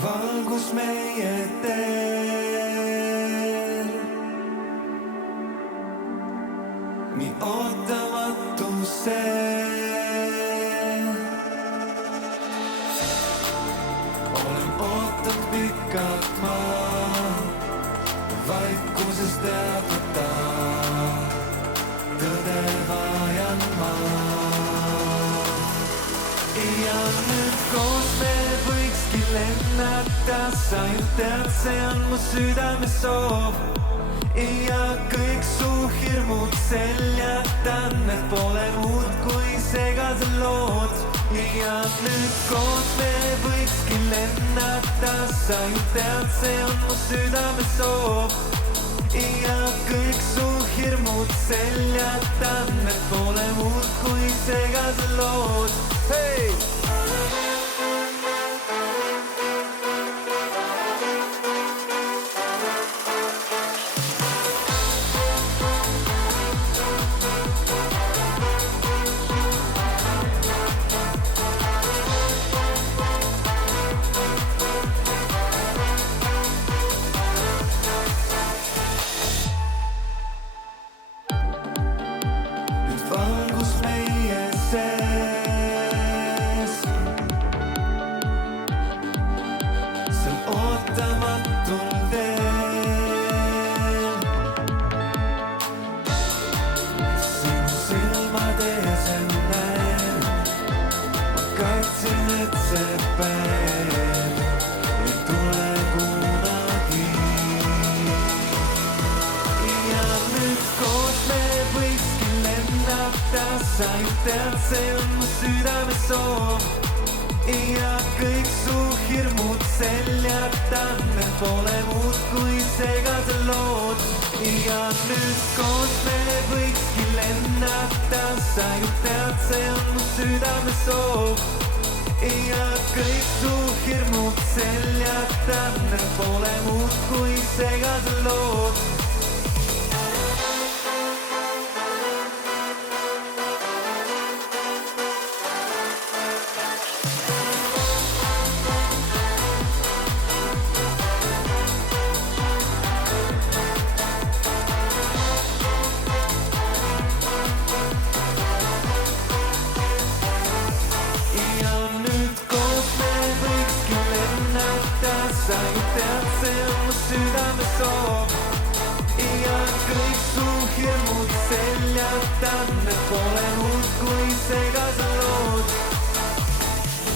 valgus meie teel. Nii ootamatu see. Olen ootanud pikalt ma, vaikuses teadvata, tõde vajan ma. Ja nüüd koos me võikski lennata, sa ju tead, see on mu südame soov. Ja kõik su hirmud seljatan, et pole muud kui segased lood. Ja nüüd koos me võikski lennata, sa ju tead, see on mu südame soov. Ja kõik su hirmud seljatan, et pole muud kui segased lood. Hey! Valgus meie sees, seal ootamatul teel. Sinu silmade ees näen, ma kaitsin, et see päev ei tule kunagi. Ja nüüd koos me võikski lennata, sa ju tead, see on mu südame soov. Ja kõik su hirmud seljatan, et pole muud kui segased lood. Ja nüüd koos me võikski lennata, sa ju tead, see on mu südame soov. Ja kõik su hirmud seljatan, et pole muud kui segased lood. Sa ju tead, see on mu südame soov. Ja kõik su hirmud seljatan, et pole muud kui segased lood.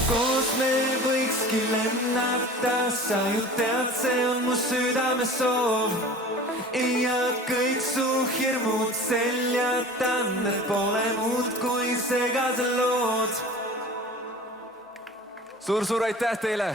Koos me võikski lennata, sa ju tead, see on mu südame soov. Ja kõik su hirmud seljatan, et pole muud kui segased lood. Suur-suur aitäh teile!